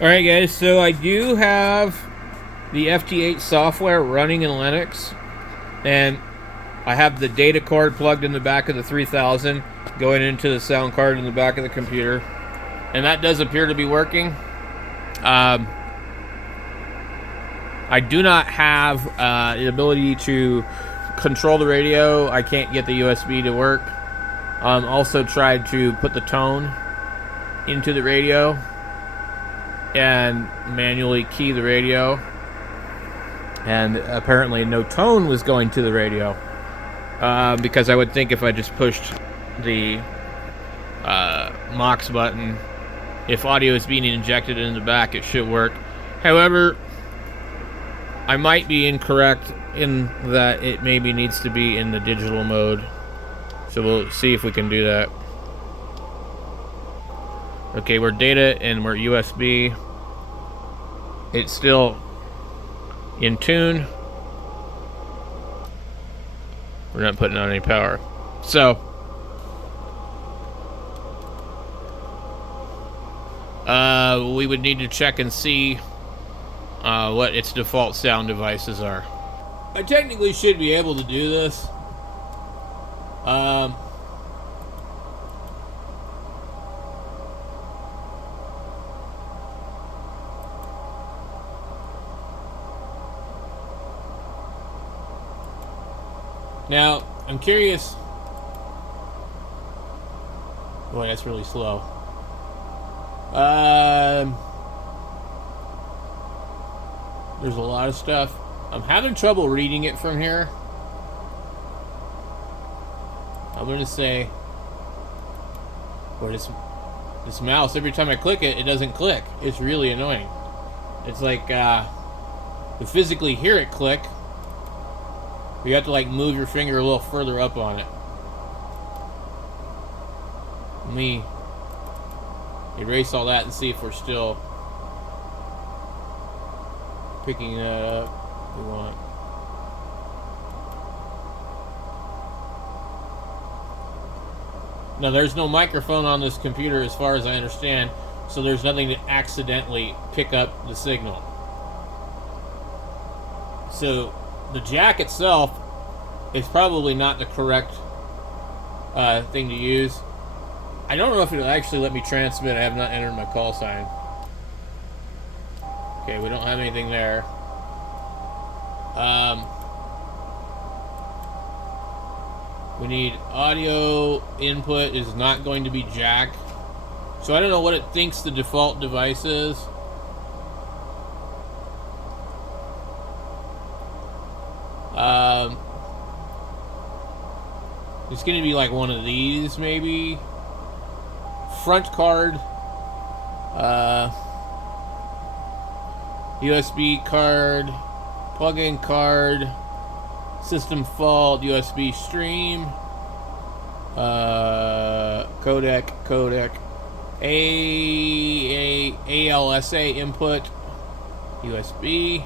Alright guys, so I do have the ft8 software running in Linux, and I have the data card plugged in the back of the 3000 going into the sound card in the back of the computer, and that does appear to be working. I do not have the ability to control the radio. I can't get the USB to work. Also tried to put the tone into the radio and manually key the radio, and apparently no tone was going to the radio, because I would think if I just pushed the MOX button, if audio is being injected in the back, it should work. However, I might be incorrect in that it maybe needs to be in the digital mode, so we'll see if we can do that. Okay, we're data and we're USB. It's still in tune. We're not putting on any power. So, we would need to check and see what its default sound devices are. I technically should be able to do this. Now, I'm curious. Boy, that's really slow. There's a lot of stuff. I'm having trouble reading it from here. I'm gonna say, boy, this mouse, every time I click it, it doesn't click. It's really annoying. It's like, to physically hear it click, you have to like move your finger a little further up on it. Let me erase all that and see if we're still picking that up. We want. Now there's no microphone on this computer as far as I understand, so there's nothing to accidentally pick up the signal. So the jack itself is probably not the correct thing to use. I don't know if it'll actually let me transmit. I have not entered my call sign. Okay, we don't have anything there. We need audio input is not going to be jack. So I don't know what it thinks the default device is. It's going to be like one of these, maybe. Front card. USB card. Plug-in card. System fault. USB stream. Codec. ALSA input. USB.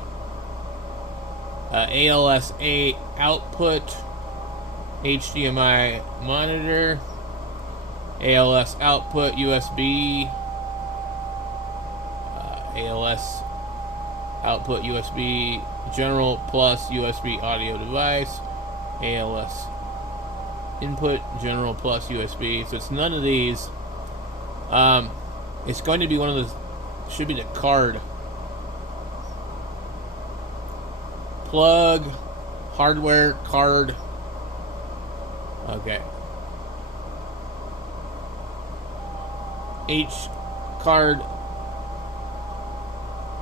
ALSA output. HDMI monitor. ALS output USB. ALS output USB general plus USB audio device. ALS input general plus USB. So it's none of these. It's going to be one of those. Should be the card. Plug hardware card. Okay. H card.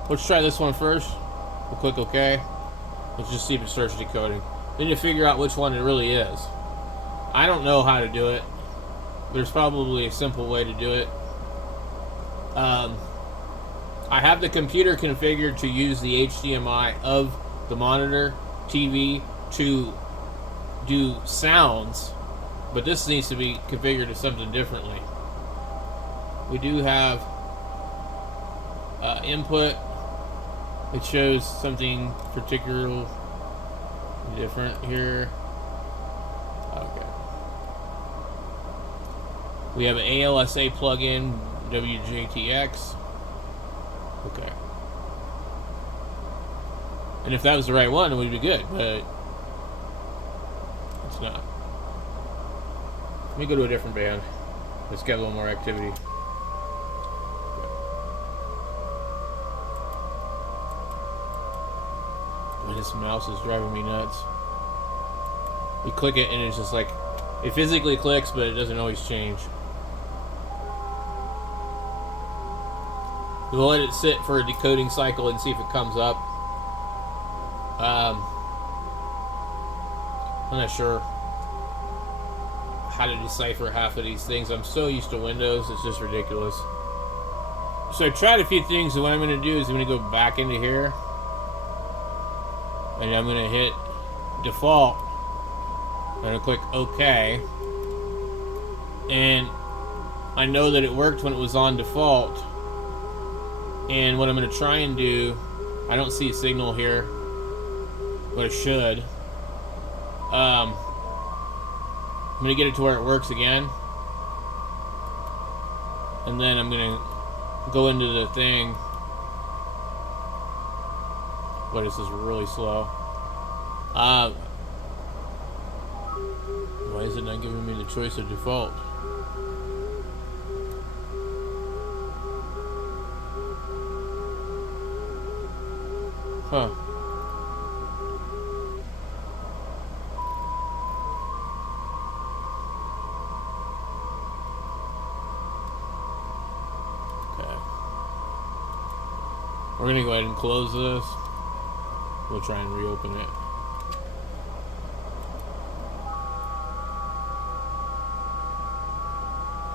Let's try this one first. We'll click OK. Let's just see if it starts decoding. Then you figure out which one it really is. I don't know how to do it. There's probably a simple way to do it. I have the computer configured to use the HDMI of the monitor TV to do sounds, but this needs to be configured to something differently. We do have input. It shows something particular different here. Okay. We have an ALSA plugin, WJTX. Okay. And if that was the right one, it would be good, but it's not. Let me go to a different band. Let's get a little more activity. And this mouse is driving me nuts. You click it and it's just like, it physically clicks, but it doesn't always change. We'll let it sit for a decoding cycle and see if it comes up. I'm not sure how to decipher half of these things. I'm so used to Windows, it's just ridiculous. So I tried a few things, and what I'm going to do is I'm going to go back into here, and I'm going to hit default. I'm going to click OK, and I know that it worked when it was on default. And what I'm going to try and do, I don't see a signal here, but I should. I'm going to get it to where it works again. And then I'm going to go into the thing. What is this? Really slow. Why is it not giving me the choice of default? Huh. Okay. We're gonna go ahead and close this. We'll try and reopen it.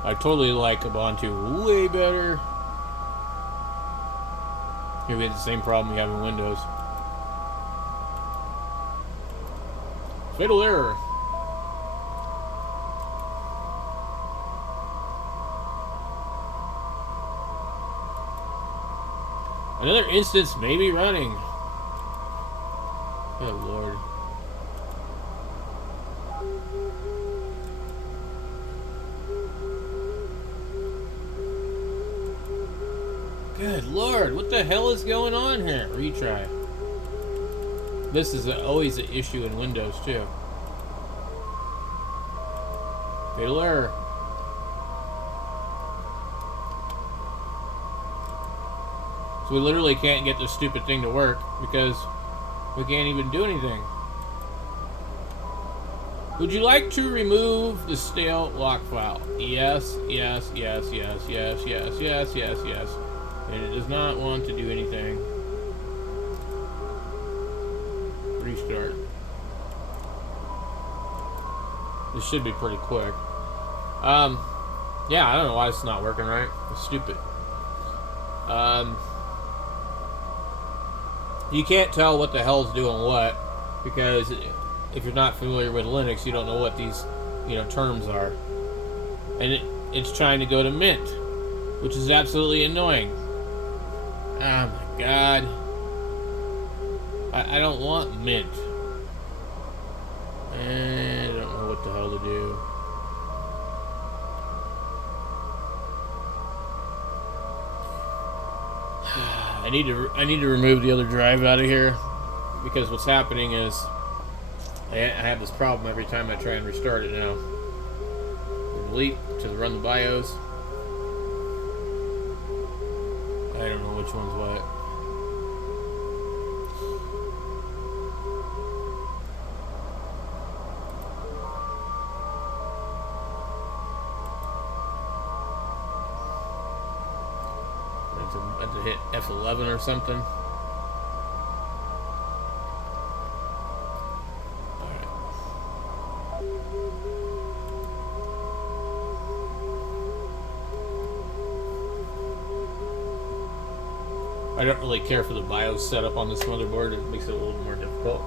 I totally like Ubuntu way better. Here we have the same problem we have in Windows. Fatal error. Another instance may be running. Oh Lord. Good Lord, what the hell is going on here? Retry. This is always an issue in Windows too. Fatal error. So we literally can't get this stupid thing to work because we can't even do anything. Would you like to remove the stale lock file? Yes, yes, yes, yes, yes, yes, yes, yes, yes. And it does not want to do anything. Restart. This should be pretty quick. Yeah, I don't know why it's not working right. It's stupid. You can't tell what the hell's doing what, because if you're not familiar with Linux, you don't know what these, terms are. And it's trying to go to Mint, which is absolutely annoying. Oh my god. I don't want Mint. And I don't know what the hell to do. I need to remove the other drive out of here, because what's happening is I have this problem every time I try and restart it now. Delete to run the BIOS. I don't know which one's what. I have to hit F11 or something. I don't really care for the BIOS setup on this motherboard. It makes it a little more difficult.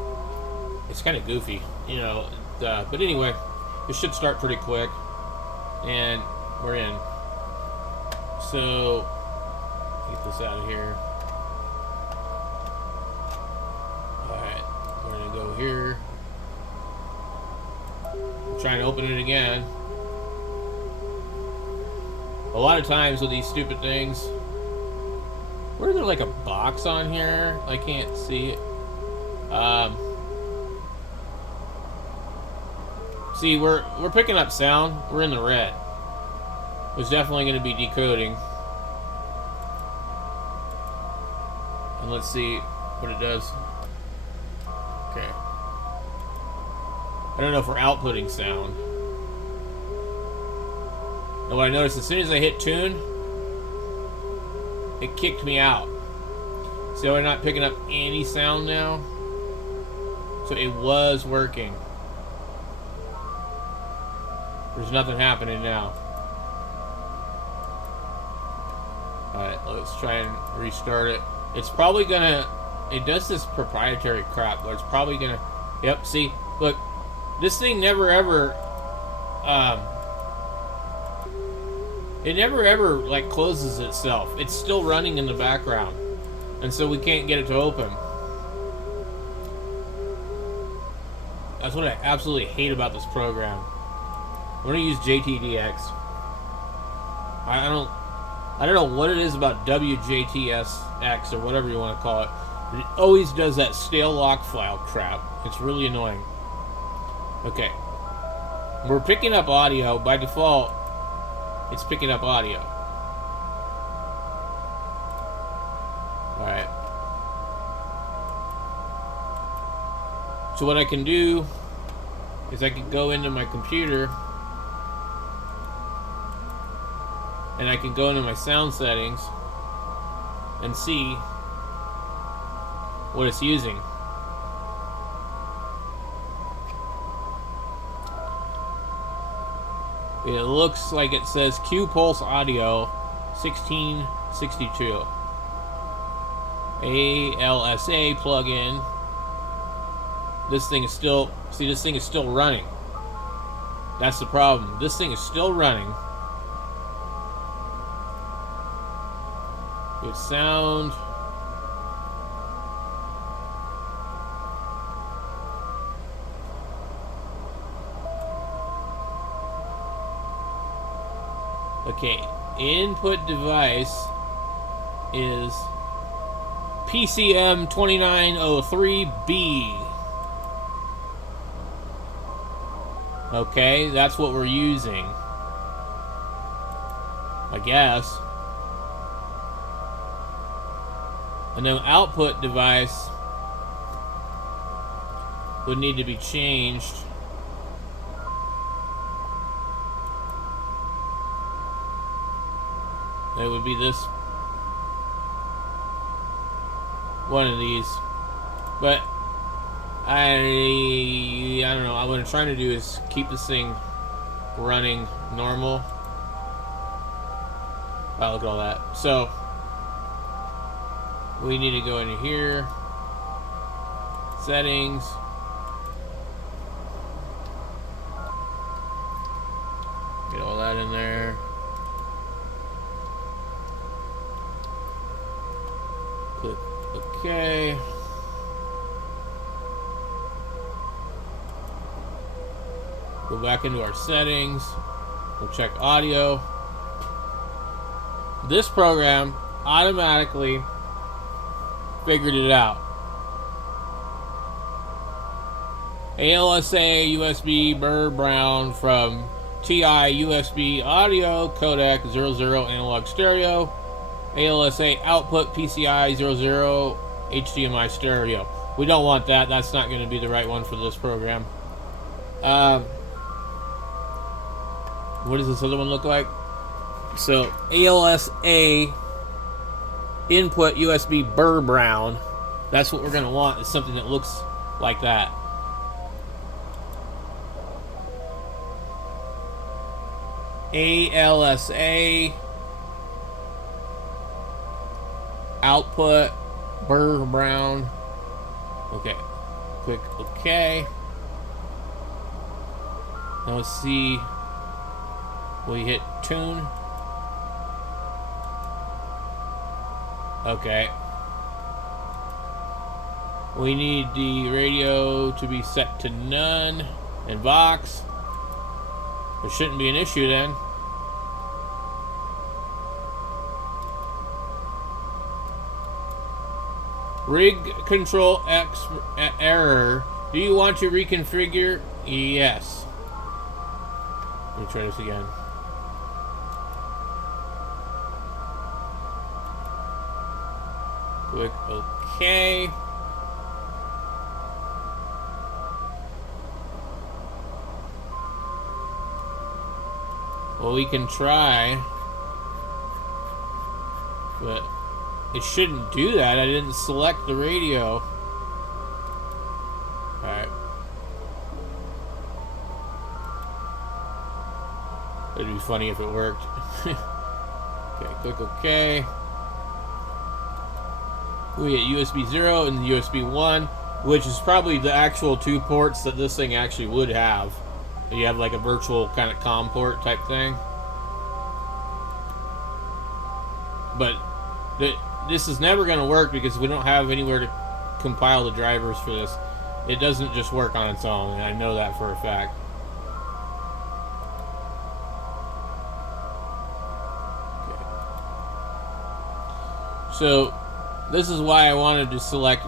It's kind of goofy, but anyway, it should start pretty quick, and we're in. So get this out of here. Alright, we're gonna go here. I'm trying to open it again. A lot of times with these stupid things, Where is there like a box on here? I can't see it. See, we're picking up sound. We're in the red. It's definitely going to be decoding. And let's see what it does. Okay. I don't know if we're outputting sound. And what I noticed, as soon as I hit tune, it kicked me out. See how we're not picking up any sound now? So it was working. There's nothing happening now. Alright, let's try and restart it. It's probably gonna... It does this proprietary crap, but it's probably gonna... Yep, see? Look, this thing never ever... it never ever, like, closes itself. It's still running in the background. And so we can't get it to open. That's what I absolutely hate about this program. I'm gonna use JTDX. I don't know what it is about WJTSX or whatever you want to call it. But it always does that stale lock file crap. It's really annoying. Okay. We're picking up audio. By default, it's picking up audio. Alright. So what I can do is I can go into my computer and I can go into my sound settings and see what it's using. It looks like it says Q Pulse Audio 1662 ALSA plugin. This thing is still, see, this thing is still running. That's the problem. This thing is still running. Good sound. Okay, input device is PCM 2903B. Okay, that's what we're using, I guess. And then output device would need to be changed. It would be this one of these, but I don't know. What I'm trying to do is keep this thing running normal. Wow, look at all that. So we need to go into here, settings, get all that in there. Click OK. Go back into our settings. We'll check audio. This program automatically figured it out. ALSA USB Burr Brown from TI USB audio codec 00 analog stereo. ALSA output PCI 00 HDMI stereo. We don't want that. That's not going to be the right one for this program. What does this other one look like? So ALSA input USB Burr Brown. That's what we're going to want, is something that looks like that. ALSA output Burr Brown. Okay. Click OK. Now let's see. We hit tune. Okay. We need the radio to be set to none and Vox. There shouldn't be an issue then. Rig control X error. Do you want to reconfigure? Yes. Let me try this again. Click OK. Well, we can try, but it shouldn't do that. I didn't select the radio. Alright. It'd be funny if it worked. Okay, click OK. We get USB 0 and USB 1, which is probably the actual 2 ports that this thing actually would have. You have like a virtual kind of COM port type thing. But this is never going to work because we don't have anywhere to compile the drivers for this. It doesn't just work on its own, and I know that for a fact. Okay. So this is why I wanted to select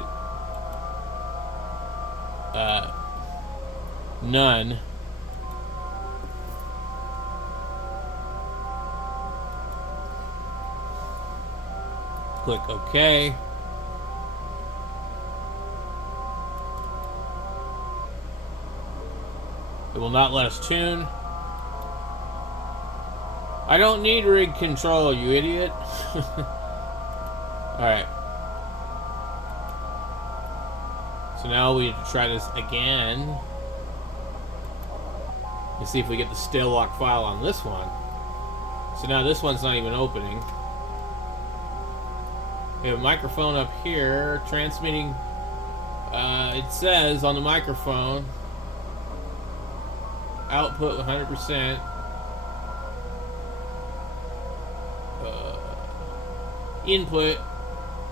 none. Click OK. It will not let us tune. I don't need rig control, you idiot. Alright. So now we have to try this again. And see if we get the stale lock file on this one. So now this one's not even opening. We have a microphone up here, transmitting, it says on the microphone, output 100%, input,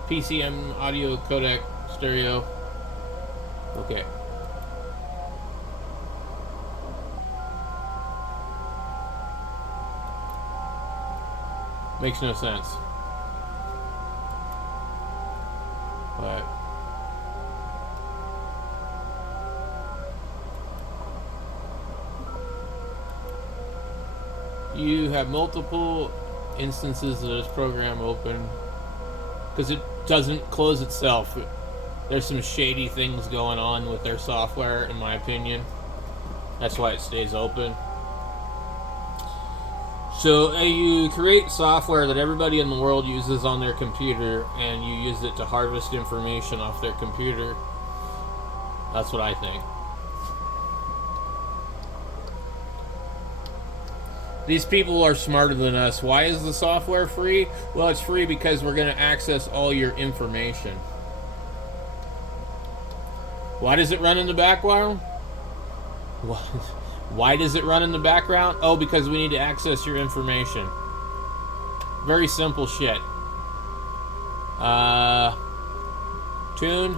PCM audio codec stereo, okay. Makes no sense. But you have multiple instances of this program open because it doesn't close itself. There's some shady things going on with their software, in my opinion. That's why it stays open. So you create software that everybody in the world uses on their computer, and you use it to harvest information off their computer. That's what I think. These people are smarter than us. Why is the software free? Well, it's free because we're going to access all your information. Why does it run in the background? Why does it run in the background? Oh, because we need to access your information. Very simple shit. Tune.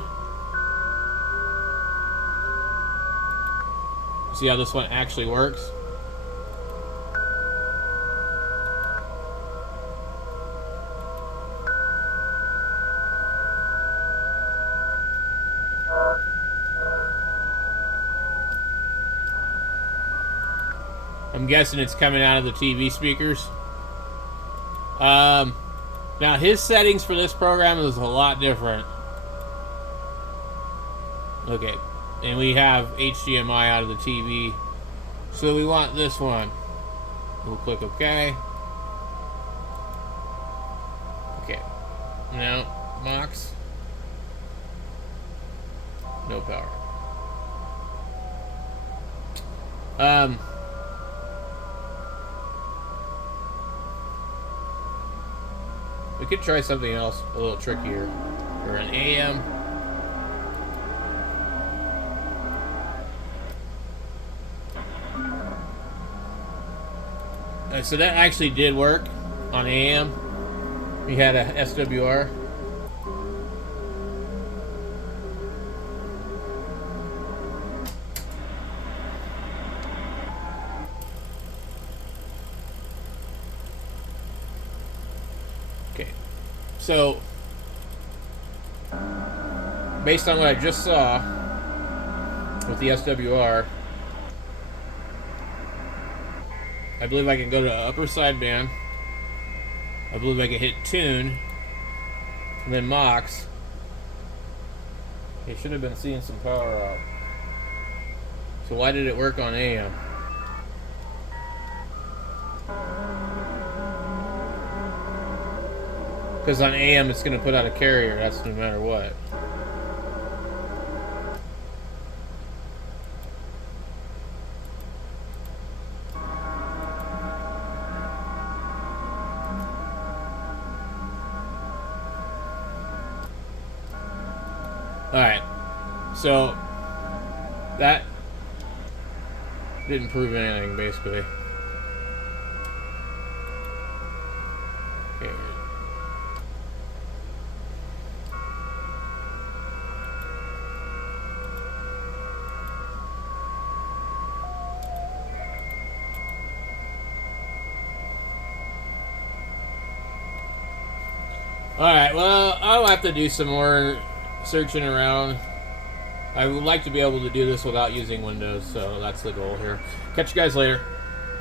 See how this one actually works? I'm guessing it's coming out of the TV speakers. Now his settings for this program is a lot different. Okay, and we have HDMI out of the TV, so we want this one. We'll click OK. Okay, now Mox. No power. We could try something else a little trickier. Or an AM. So that actually did work on AM. We had a SWR. Okay. So based on what I just saw with the SWR, I believe I can go to upper sideband. I believe I can hit tune, and then Mox. It should have been seeing some power out. So why did it work on AM? Because on AM it's going to put out a carrier. That's no matter what. Alright. So that didn't prove anything, basically. Okay. Alright, well, I'll have to do some more searching around. I would like to be able to do this without using Windows, so that's the goal here. Catch you guys later.